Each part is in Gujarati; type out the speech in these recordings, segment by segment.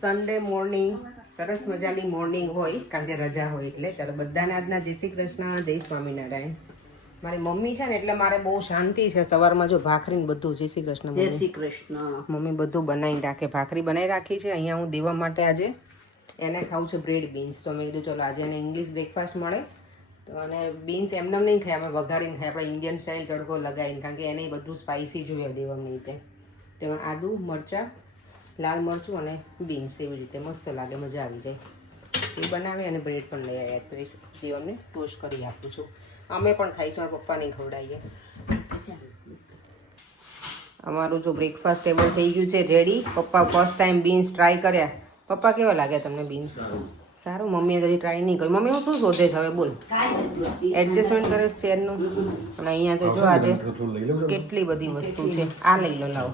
સન્ડે મોર્નિંગ સરસ મજાની મોર્નિંગ હોય કારણ કે રજા હોય એટલે ચાલો બધાને આજના જય શ્રી કૃષ્ણ, જય સ્વામિનારાયણ. મારી મમ્મી છે ને એટલે મારે બહુ શાંતિ છે. સવારમાં જો ભાખરી બધું જય શ્રી કૃષ્ણ, જય શ્રી કૃષ્ણ. મમ્મી બધું બનાવીને રાખે. ભાખરી બનાવી રાખી છે. અહીંયા હું દેવા માટે આજે એને ખાઉં છું બ્રેડ બીન્સ. તો મેં કીધું ચલો આજે એને ઇંગ્લિશ બ્રેકફાસ્ટ મળે તો અને બીન્સ એમને નહીં ખાય, અમે વઘારીને ખાય, આપણે ઇન્ડિયન સ્ટાઇલ તડકો લગાવીને, કારણ કે એને બધું સ્પાઇસી જોઈએ દેવાની રીતે. તેમાં આદુ, મરચાં, લાલ મરચું અને બીન્સ એવી રીતે મસ્ત લાગે, મજા આવી જાય. એ બનાવી અને બ્રેડ પણ લઈ આવ્યા તો એ દેવાને ટોસ્ટ કરી આપું છું. અમે પણ ખાઈશું, પપ્પા નહીં ખવડાવીએ. અમારું જો બ્રેકફાસ્ટ ટેબલ થઈ ગયું છે રેડી. પપ્પા ફર્સ્ટ ટાઈમ બીન્સ ટ્રાય કર્યા. પપ્પા કેવા લાગ્યા તમને બીન્સ? સારું. મમ્મીએ હજી ટ્રાય નહીં કર્યું. મમ્મી હું શું શોધે છે હવે બોલ? એડજસ્ટમેન્ટ કરે છે ચેરનું. અને અહીંયા તો જો આજે કેટલી બધી વસ્તુ છે. આ લઈ લો, લાવો.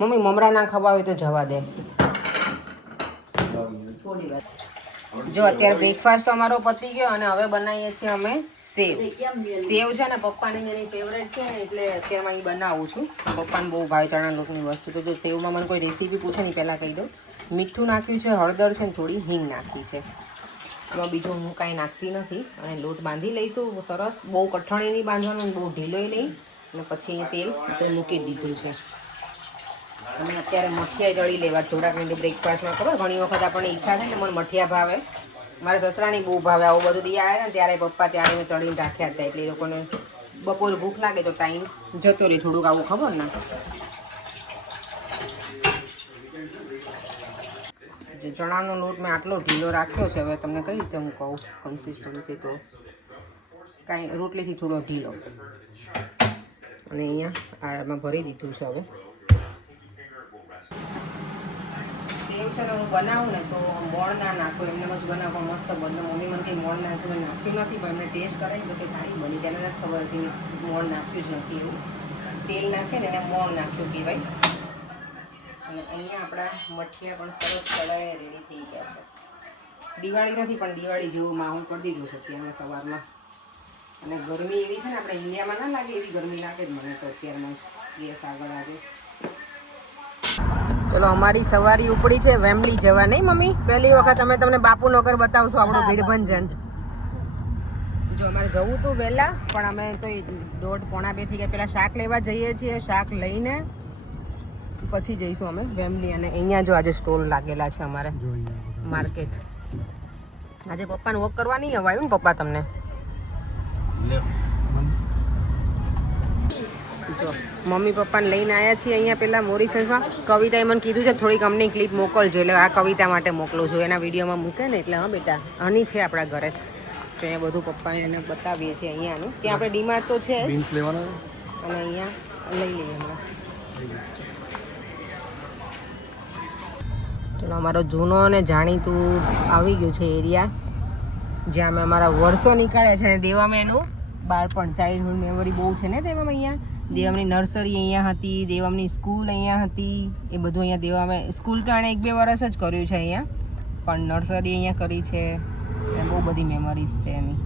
મમ્મી મમરા ના ખવા હોય તો જવા દે. જો અત્યારે બ્રેકફાસ્ટ અમારો પતી ગયો અને હવે બનાવીએ છીએ અમે સેવ. સેવ છે ને પપ્પાની એની ફેવરેટ છે ને એટલે અત્યારમાં અહીં બનાવું છું. પપ્પાને બહુ ભાવે ચણા લોટની વસ્તુ. તો જો સેવમાં મને કોઈ રેસીપી પૂછે ને પહેલાં કહી દઉં. મીઠું નાખ્યું છે, હળદર છે ને થોડી હિંગ નાખી છે. એમાં બીજું હું કાંઈ નાખતી નથી. અને લોટ બાંધી લઈશું સરસ. બહુ કઠણી નહીં બાંધવાનું, બહુ ઢીલોય નહીં. અને પછી અહીંયા તેલ આપણે મૂકી દીધું છે. અને અત્યારે મઠિયા જળી લેવા થોડાક મિનિટ બ્રેકફાસ્ટમાં. ખબર ઘણી વખત આપણને ઈચ્છા થાય ને મને મઠિયા ભાવે. મારા સસરાની બહુ ભાવે. આવું બધું દી આવ્યા ને ત્યારે પપ્પા ત્યારે મેં તળીને રાખ્યા હતા. એટલે એ લોકોને બપોરે ભૂખ લાગે તો ટાઈમ જતો રહે થોડુંક આવું, ખબર ને. જે ચણાનો લોટ મેં આટલો ઢીલો રાખ્યો છે. હવે તમને કઈ રીતે હું કહું કન્સિસ્ટન્સી, તો કાંઈ રોટલીથી થોડો ઢીલો. અને અહીંયા આમાં ભરી દીધું છે. હવે સેવ છે ને હું બનાવું ને તો મોણ ના નાખું, એમને જ બનાવું પણ મસ્ત બને. મમ્મી મને કંઈ મોણ નાખજો, મેં નાખ્યું નથી પણ એમને ટેસ્ટ કરાવી તો કે સારી બની છે. એને નથી ખબર છે મોણ નાખ્યું જ નથી. એવું તેલ નાખે ને એને મોણ નાખ્યું કહેવાય. અને અહીંયા આપણા મઠિયા પણ સરસ કડાએ રેડી થઈ ગયા છે. દિવાળી નથી પણ દિવાળી જેવું માહોલ કરી દીધું છે અત્યારમાં સવારમાં. અને ગરમી એવી છે ને, આપણે ઇન્ડિયામાં ના લાગે એવી ગરમી લાગે જ મને તો અત્યારમાં જ. ગેસ આગળ આજે ચલો અમારી સવારી ઉપડી છે વેમલી જવા. નહીં મમ્મી? પહેલી વખત અમે તમને બાપુનગર બતાવશું, આપણું ભીડભંજન. જો અમારે જવું હતું વહેલા પણ અમે તો 1:30-1:45 થઈ ગયા. પહેલાં શાક લેવા જઈએ છીએ. શાક લઈને પછી જઈશું અમે વેમલી. અને અહીંયા જો આજે સ્ટોલ લાગેલા છે અમારે માર્કેટ. આજે પપ્પાને વોક કરવા નહીં અવાયું ને પપ્પા તમને? જો મમ્મી પપ્પાને લઈને આવ્યા છીએ અહીંયા પેલા મોરિસસમાં. કવિતાએ મને કીધું છે થોડીક અમને ક્લિપ મોકલજો, એટલે આ કવિતા માટે મોકલું છું. એના વિડીયોમાં મૂકે ને એટલે હા બેટા હની છે આપણા ઘરે. તો અહીંયા બધું પપ્પાને એને બતાવીએ છીએ અહીંયાનું. ત્યાં આપણે ડીમાર્ટ તો છે અને અહીંયા લઈ લઈએ હમણાં. ચલો અમારો જૂનો અને જાણીતું આવી ગયું છે એરિયા, જ્યાં અમે અમારા વર્ષો નીકળ્યા છે. અને દેવામાં એનું બાળપણ, ચાઇલ્ડહુડ મેમરી બહુ છે ને દેવામાં. અહીંયા દેવમની નર્સરી અહીંયા હતી, દેવમની સ્કૂલ અહીંયા હતી. એ બધું અહીંયા દેવામાં. સ્કૂલ તો આણે 1-2 વર્ષ જ કર્યું છે અહીંયા, પણ નર્સરી અહીંયા કરી છે. બહુ બધી મેમરીઝ છે એની.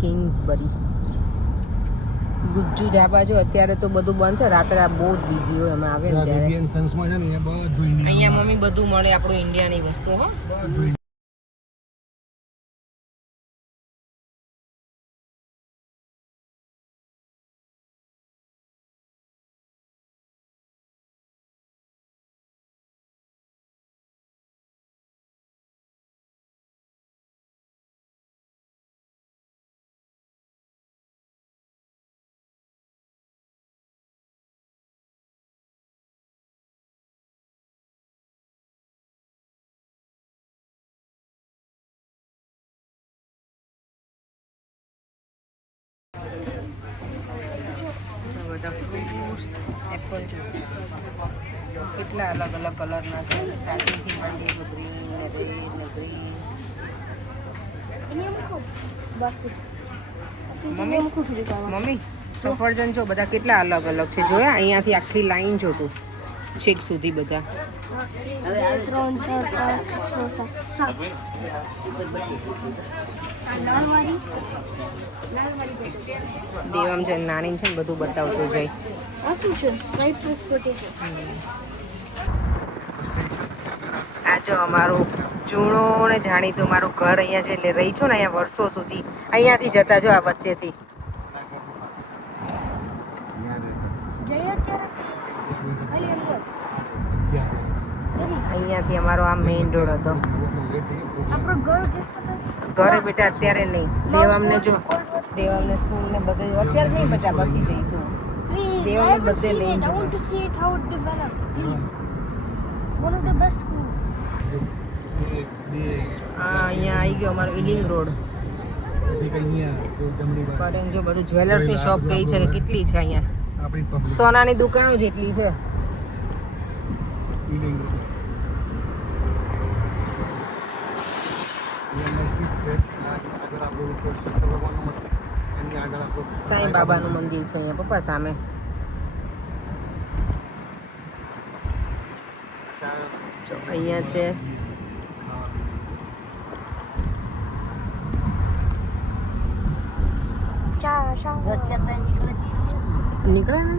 કિંગ્સબરી ગુજ્જુ ઢાબા જો અત્યારે તો બધું બંધ છે. રાત્રે બહુ જ બિઝી હોય. અમે આવે ને ત્યારે અહીંયા મમ્મી બધું મળે આપણું ઇન્ડિયાની વસ્તુ. હો બધા ફ્રૂટ્સ, એપલ કેટલા અલગ અલગ કલરના છે. સ્ટાર્ટિંગથી માંડી તો ગ્રીન ને રેડ ને ગ્રીન. મમ્મી સફરજન જો બધા કેટલા અલગ અલગ છે. જોયા અહીંયાથી આખી લાઈન જોતું. છેક સુધી બધા. 3 4 5 6 7 દેવામ છે નાની છે ને બધું બતાવતો જાય. આ શું છે? Citrus potato. આ જો અમારું જૂનું ને જાણીતું મારું ઘર અહીંયા જે રહી છું ને અહીંયા વર્ષો સુધી અહીંયાથી જતા જો આ વચ્ચેથી. અહીંયાથી અમારો આ મેઇન રોડ હતો. ઘરે બેટા અત્યારે નહીં. દેવામને જો દેવામને સ્કૂલ ને બધે અત્યારે નહીં બેટા પછી જઈશું. દેવામને બધે લઈને I want to see it how it developed. Please. It's one of the best schools. અહીંયા આવી ગયો અમારો ઇલિંગ રોડ. પણ જો બધું જ્વેલર્સની શોપ કઈ છે કેટલી છે અહીંયા. સોનાની દુકાનો જેટલી છે. સાંઈ બાબાનું મંદિર છે અહીંયા પપ્પા સામે. જો અહીંયા છે નીકળે ને.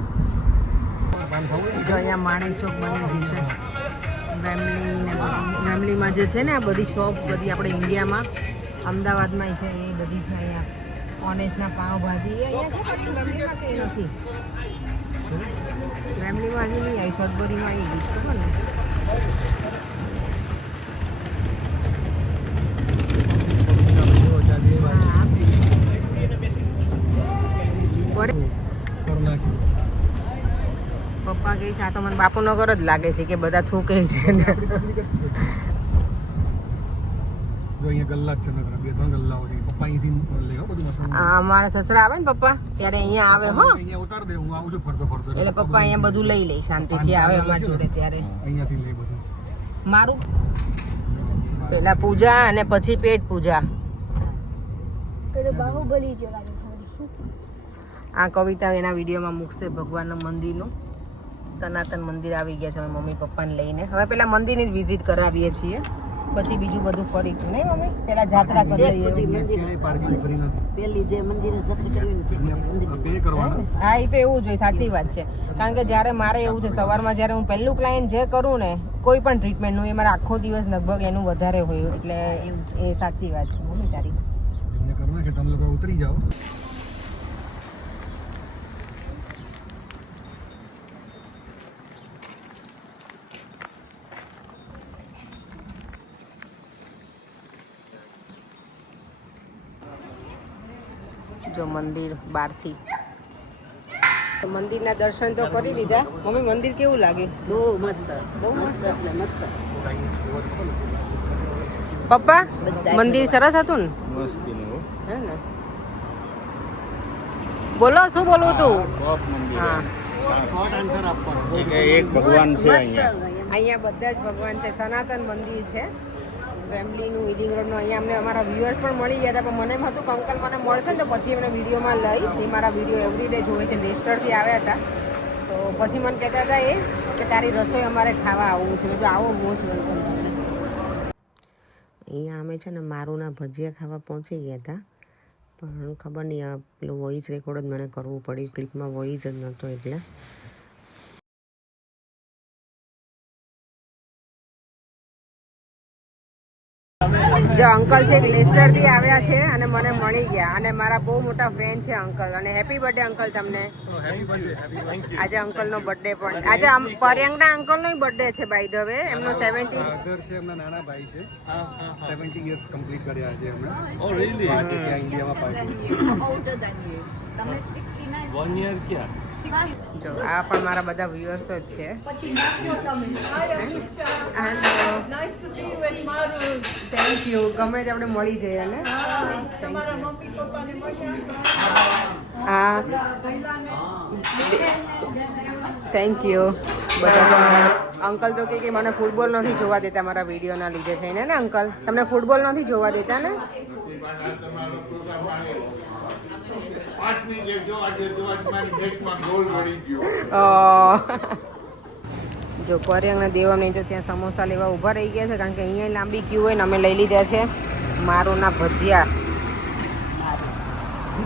જો અહીંયા માણેક ચોક બની ગયું છે. વેમલીમાં જે છે ને આ બધી શોપ્સ બધી આપણે ઇન્ડિયામાં અમદાવાદમાં છે એ બધી છે. અહીંયા ઓનેસ્ટના પાવભાજી એ અહીંયા છે. વેમલીમાં કંઈ નથી. વેમલીમાં હજી નહીં આવી. સદબરીમાં આવી ગયું ખબર ને. પપ્પા કહે છે આ તો મને બાપુનગર જ લાગે છે કે બધા થૂકે છે ને. અમારા સસરા આવે ને પપ્પા ત્યારે અહીંયા આવે હો. એટલે પપ્પા અહીંયા બધું લઈ લે શાંતિથી આવે અમારી જોડે ત્યારે. મારું પેલા પૂજા અને પછી પેટ પૂજા. બાહુબલી જેવા. આ કવિતા એના વિડીયોમાં મૂકશે ભગવાનના મંદિરનું. સનાતન મંદિર આવી ગયા છે અમે મમ્મી પપ્પાને લઈને. હવે પેલા મંદિરની જ વિઝિટ કરાવીએ છીએ પછી બીજું બધું ફરીશું નહીં મમ્મી. પેલા જાત્રા કરી લઈએ. હા એ તો એવું જ હોય. સાચી વાત છે. કારણ કે જ્યારે મારે એવું છે સવારમાં જ્યારે હું પહેલું ક્લાયન્ટ જે કરું ને કોઈ પણ ટ્રીટમેન્ટનું એ મારે આખો દિવસ લગભગ એનું વધારે હોય. એટલે એ સાચી વાત છે મમ્મી તારી. તમે લોકો ઉતરી જાઓ. જો મંદિર બહારથી તો મંદિરના દર્શન તો કરી લીધા. મમ્મી મંદિર કેવું લાગ્યું? બહુ મસ્ત. બહુ મસ્ત. પપ્પા મંદિર સરસ હતું ને? હે ને? બોલો શું બોલવું હતું? હા એક ભગવાન છે અહીંયા. અહીંયા બધા જ ભગવાન છે. સનાતન મંદિર છે. ફેમિલીનું ઇલિંગ રોડનું. અહીંયા અમને અમારા વ્યુઅર્સ પણ મળી ગયા હતા. પણ મને એમ હતું કે અંકલ મને મળશે ને તો પછી એમને વિડીયોમાં લઈશ. એ મારા વિડીયો એવરીડે જોવે છે. લેસ્ટરથી આવ્યા હતા તો પછી મને કહેતા હતા એ કે તારી રસોઈ અમારે ખાવા આવવું છે. મેં તો આવો મોસ્ટ વેલકમ. અહીંયા અમે છે ને મારુંના ભજીયા ખાવા પહોંચી ગયા હતા પણ ખબર નહીં આ પેલું વોઇસ રેકોર્ડ જ મને કરવું પડ્યું. ક્લિપમાં વોઇસ જ નહોતો એટલે. જો અંકલ છે લેસ્ટરથી આવ્યા છે અને મને મળી ગયા અને મારા બહુ મોટા ફેન છે અંકલ. અને હેપી બર્થડે અંકલ તમને. આજે અંકલનો બર્થડે પણ છે. આજે પર્યંકના અંકલનો બર્થડે છે બાય ધ વે. એમનો 70 છે. એમના નાના ભાઈ છે. 70 યર્સ કમ્પ્લીટ કર્યા આજે એમણે. ઓ રીલી? ઇન્ડિયામાં પાર્ટી. Older then you. તમને 69 1 યર ક્યાં? જો આ પણ મારા બધા વ્યુઅર્સ જ છે. Nice to see you at Maru's. Thank you. ગમે તે આપણે મળી જઈએ ને. તમારા મમ્મી પપ્પાને મળ્યા. હા થેન્ક યુ. બધા અંકલ તો કે મને ફૂટબોલ નથી જોવા દેતા મારા વિડીયોના લીધે થઈને ને અંકલ. તમને ફૂટબોલ નથી જોવા દેતા ને? જો પર્યંગ ને દેવમ નહીં તો ત્યાં સમોસા લેવા ઊભા રહી ગયા છે, કારણ કે અહીંયા લાંબી ક્યુ હોય ને અમે લઈ લીધા છે મારુંના ભજીયા.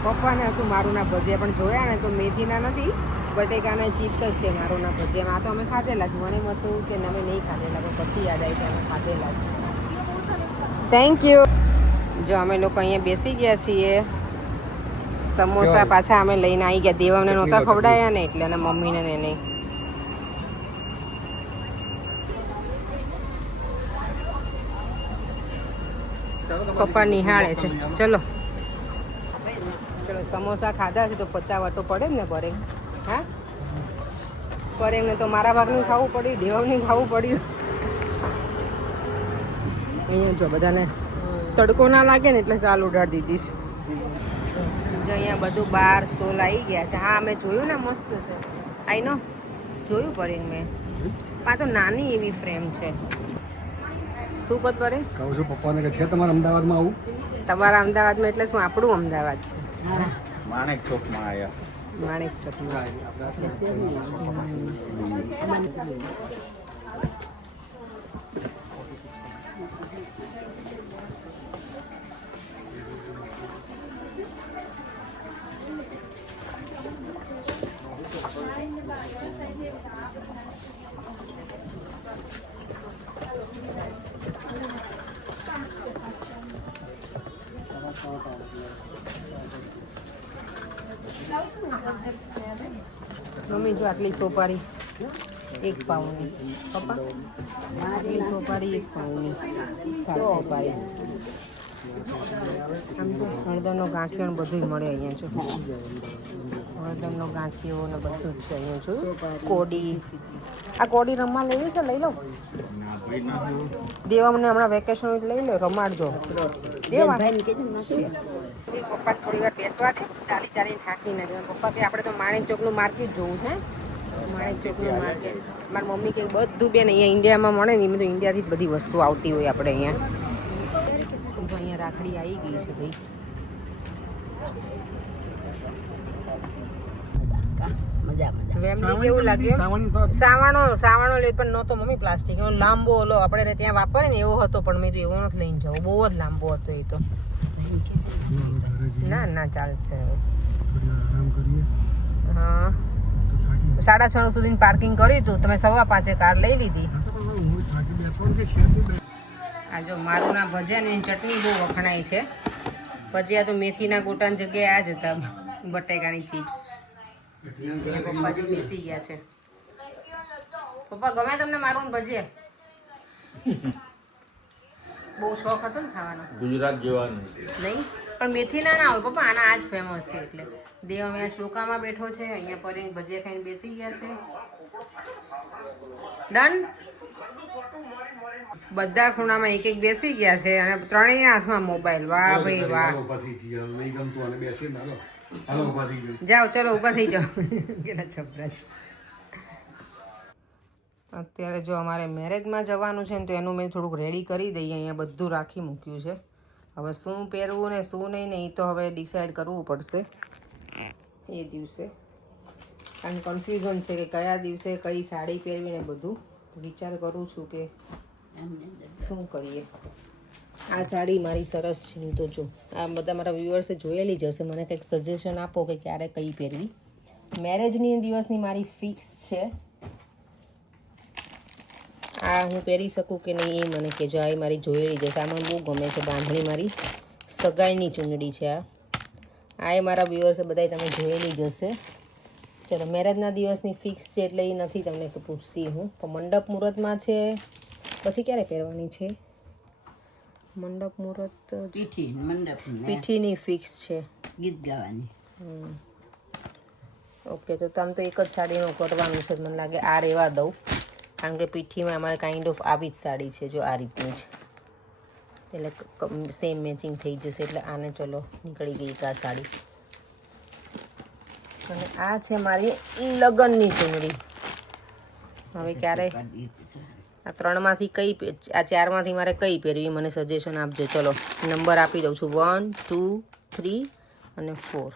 પપ્પાને હતું મારુંના ભજીયા, પણ જોયા ને તો મેથીના નથી, બટેકાના ચિપ્સ જ છે મારુંના ભજીયા. આ તો અમે ખાધેલા છે, મને એમ હતું કે અમે નહીં ખાધેલા, પણ પછી યાદ આવી કે અમે ખાધેલા છે. Thank you. જો અમે લોકો અહીંયા બેસી ગયા છીએ. સમોસા પાછા અમે લઈને આવી ગયા. દેવમને નહોતા ખવડાયા ને એટલે, અને મમ્મીને ને નહીં. પપ્પા નિહાળે છે. ચલો ચલો, સમોસા ખાધા છે તો પચાવવા તો પડે જ ને પરેંગ. હા, પરેંગને તો મારા ભાગનું ખાવું પડ્યું, દેવમનું ખાવું પડ્યું. અહીંયા જો બધાને તડકો ના લાગે ને એટલે ચાલ ઉડાડી દીધી છે. જો અહીંયા બધું બાર સ્ટોલ આવી ગયા છે. હા, અમે જોયું ને, મસ્ત છે. આઈ નો જોયું પરેંગ મેં. આ તો નાની એવી ફ્રેમ છે. શું કહો પરેંગ? કહું છું પપ્પાને કે છે તમારા અમદાવાદમાં આવું? તમારા અમદાવાદમાં એટલે શું? આપણું અમદાવાદ છે. માણેક ચોકમાં આવ્યા. માણેક ચોકમાં. મમ્મી જો આટલી સોપારી 1 પાઉની. પપ્પા આટલી સોપારી 1 પાઉની. 7 સોપારી. આમ જો હળદરનો ગાંઠિયો બધું મળે અહીંયા. જો હળદરનો ગાંઠિયો ને બધું જ છે અહીંયા. જો કોડી, આ કોડી રમવા લેવી છે, લઈ લો. દેવા મને હમણાં વેકેશન હોય લઈ લો, રમાડજો. દેવા પપ્પા થોડી વાર બેસવા દે, ચાલીને થાકીને. પપ્પા કે આપણે તો માણેક ચોકનું માર્કેટ જોવું છે. માણેક ચોકનું માર્કેટ. મારી મમ્મી કે બધું બેન અહીંયા ઇન્ડિયામાં મળે ને, એમાં તો ઇન્ડિયાથી જ બધી વસ્તુ આવતી હોય આપણે અહીંયા. તો અહીંયા રાખડી આવી ગઈ છે ભાઈ. કેવું લાગ્યું? સાવાણો લે પણ નહોતો મમ્મી, પ્લાસ્ટિક લાંબો ઓલો આપણે ત્યાં વાપરે ને એવો હતો, પણ મેં તો એવો નથી લઈને જવો, બહુ જ લાંબો હતો એ તો. ના ચાલશે. હા, 6:30 સુધી પાર્કિંગ કર્યું હતું, તમે 5:15 કાર લઈ લીધી. આ જો મારુંના ભજીયા ની ચટણી બહુ વખણાય છે. ભજીયા તો મેથીના ગોટાની જગ્યાએ આ જ હતા, બટેકાની ચિપ્સ. પપ્પા જ બેસી ગયા છે. પપ્પા ગમે તમને મારું ભજીયા? બહુ શોખ હતો ને ખાવાનો? ગુજરાત જેવાનું નહીં, પણ મેથીના ના હોય પપ્પા, આના આ જ ફેમસ છે. એટલે દેવ અહીંયા શ્લોકામાં બેઠો છે, અહીંયા પરેંગ ભજીયા ખાઈને બેસી ગયા છે. ડન. બધા ખૂણામાં એક બેસી ગયા છે, અને ત્રણેય હાથમાં મોબાઈલ. વાહ ભાઈ વાહ. જાઓ ચલો ઊભા થઈ જાઓ. કેટલા છપરા છે. અત્યારે જો અમારે મેરેજમાં જવાનું છે ને, તો એનું મેં થોડુંક રેડી કરી દઈએ. અહીંયા બધું રાખી મૂક્યું છે. હવે શું પહેરવું ને શું નહીં ને એ તો હવે ડિસાઈડ કરવું પડશે એ દિવસે. કારણ કન્ફ્યુઝન છે કે કયા દિવસે કઈ સાડી પહેરવી ને બધું વિચાર કરું છું કે શું કરીએ. આ સાડી મારી સરસ છે. હું તો જો આ બધા મારા વ્યુઅર્સે જોયેલી જ હશે. મને કંઈક સજેશન આપો કે ક્યારે કઈ પહેરવી. મેરેજની દિવસની મારી ફિક્સ છે. આ હું પહેરી શકું કે નહીં એ મને કહેજો. આ મારી જોયેલી જ હશે. આમાં બહુ ગમે છે બાંધણી. મારી સગાઈની ચૂંદડી છે આ. એ મારા વ્યુઅર્સે બધાય તમે જોયેલી જ હશે. ચલો, મેરેજના દિવસની ફિક્સ છે એટલે એ નથી તમને પૂછતી હું. પણ મંડપ મુહૂર્તમાં છે, પછી ક્યારે પહેરવાની છે? મંડપ મુહૂર્ત પીઠીની ફિક્સ છે, ગીત ગાવાની. ઓકે, તો તમે તો એક જ સાડીનું કરવાનું છે મને લાગે. આ રહેવા દઉં, કારણ કે પીઠીમાં અમારે કાઇન્ડ ઓફ આવી જ સાડી છે. જો આ રીતની છે, એટલે સેમ મેચિંગ થઈ જશે. એટલે આને ચલો નીકળી ગઈ આ સાડી. અને આ છે મારી લગ્નની ચૂંદડી. હવે ક્યારે આ ત્રણમાંથી કઈ, આ ચારમાંથી મારે કઈ પહેરવી મને સજેશન આપજો. ચલો નંબર આપી દઉં છું, 1 2 3 અને 4.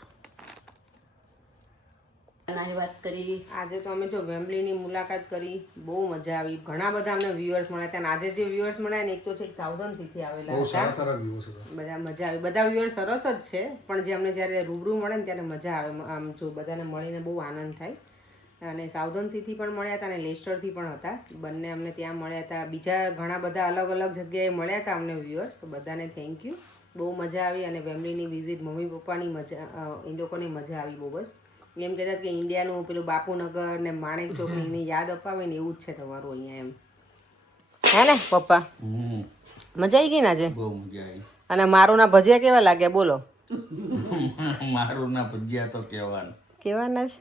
નાની વાત કરી. આજે તો અમે જો વેમ્બલીની મુલાકાત કરી, બહુ મજા આવી. ઘણા બધા અમને વ્યુઅર્સ મળ્યા હતા. અને આજે જે વ્યુઅર્સ મળ્યા ને એક તો છે સાઉથર્ન સિટી આવેલા બહુ હતા. સારા વ્યૂઝ હતા. બધા મજા આવી. બધા વ્યુઅર્સ સરસ જ છે, પણ જે અમને જ્યારે રૂબરૂ મળે ને ત્યારે મજા આવે. આમ જો બધાને મળીને બહુ આનંદ થાય. અને સાઉથર્ન સિટી પણ મળ્યા હતા અને લેસ્ટરથી પણ હતા. બંને અમને ત્યાં મળ્યા હતા. બીજા ઘણા બધા અલગ અલગ જગ્યાએ મળ્યા હતા અમને વ્યુઅર્સ. તો બધાને થેન્ક યુ. બહુ મજા આવી. અને ફેમિલીની વિઝિટ, મમ્મી પપ્પાની મજા, એ લોકોની મજા આવી બહુ જ. એમ કહેતા કે ઇન્ડિયાનું પેલું બાપુનગર ને માણેક ચોકની એની યાદ અપાવે ને એવું જ છે તમારું અહીંયા એમ. હે ને પપ્પા? મજા આવી ગઈ ને આજે? બહુ મજા આવી. અને મારુંના ભજીયા કેવા લાગ્યા બોલો? મારું ના ભજીયા તો કેવાના જ.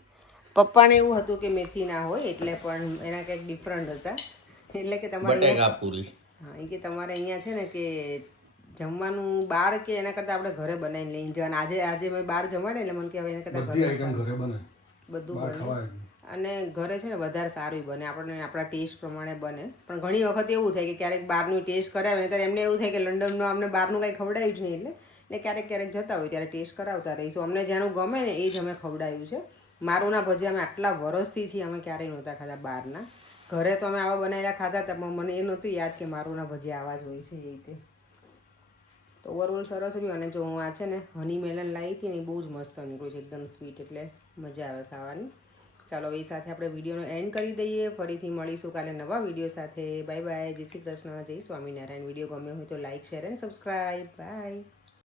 પપ્પાને એવું હતું કે મેથી ના હોય એટલે, પણ એના કંઈક ડિફરન્ટ હતા. એટલે કે તમારે બટેકા પૂરી. હા, એ કે તમારે અહીંયા છે ને કે જમવાનું બહાર કે એના કરતાં આપણે ઘરે બનાવીને લઈને જવાનું. આજે મેં બહાર જમાડે એટલે મને કે હવે એના કરતાં બધી આઈટમ ઘરે બને, બધું બહાર બને. ખવાય નહીં. અને ઘરે છે ને વધારે સારું બને, આપણને આપણા ટેસ્ટ પ્રમાણે બને. પણ ઘણી વખત એવું થાય કે ક્યારેક બહારનું ટેસ્ટ કરાવે ને ત્યારે એમને એવું થાય કે લંડનનું અમને બહારનું કાંઈ ખવડાવ્યું જ નહીં. એટલે ક્યારેક જતા હોય ત્યારે ટેસ્ટ કરાવતા રહીશું. અમને જેનું ગમે ને એ જ અમે ખવડાવ્યું છે. મારુંના ભજીયા અમે આટલા વર્ષથી છીએ, અમે ક્યારેય નહોતા ખાતા બહારના. ઘરે તો અમે આવા બનાવેલા ખાતા હતા, પણ મને એ નહોતું યાદ કે મારુંના ભજીયા આવા જ હોય છે એ રીતે. તો ઓવરઓલ સરસ રહ્યું. અને જો હું આ છે ને હની મેલન લાવી હતી ને એ બહુ જ મસ્ત નીકળ્યું છે, એકદમ સ્વીટ, એટલે મજા આવે ખાવાની. ચાલો એ સાથે આપણે વિડીયોનો એન્ડ કરી દઈએ. ફરીથી મળીશું કાલે નવા વિડીયો સાથે. Bye bye. જય શ્રી કૃષ્ણ, જય સ્વામિનારાયણ. વિડીયો ગમ્યો હોય તો like, share and subscribe. By.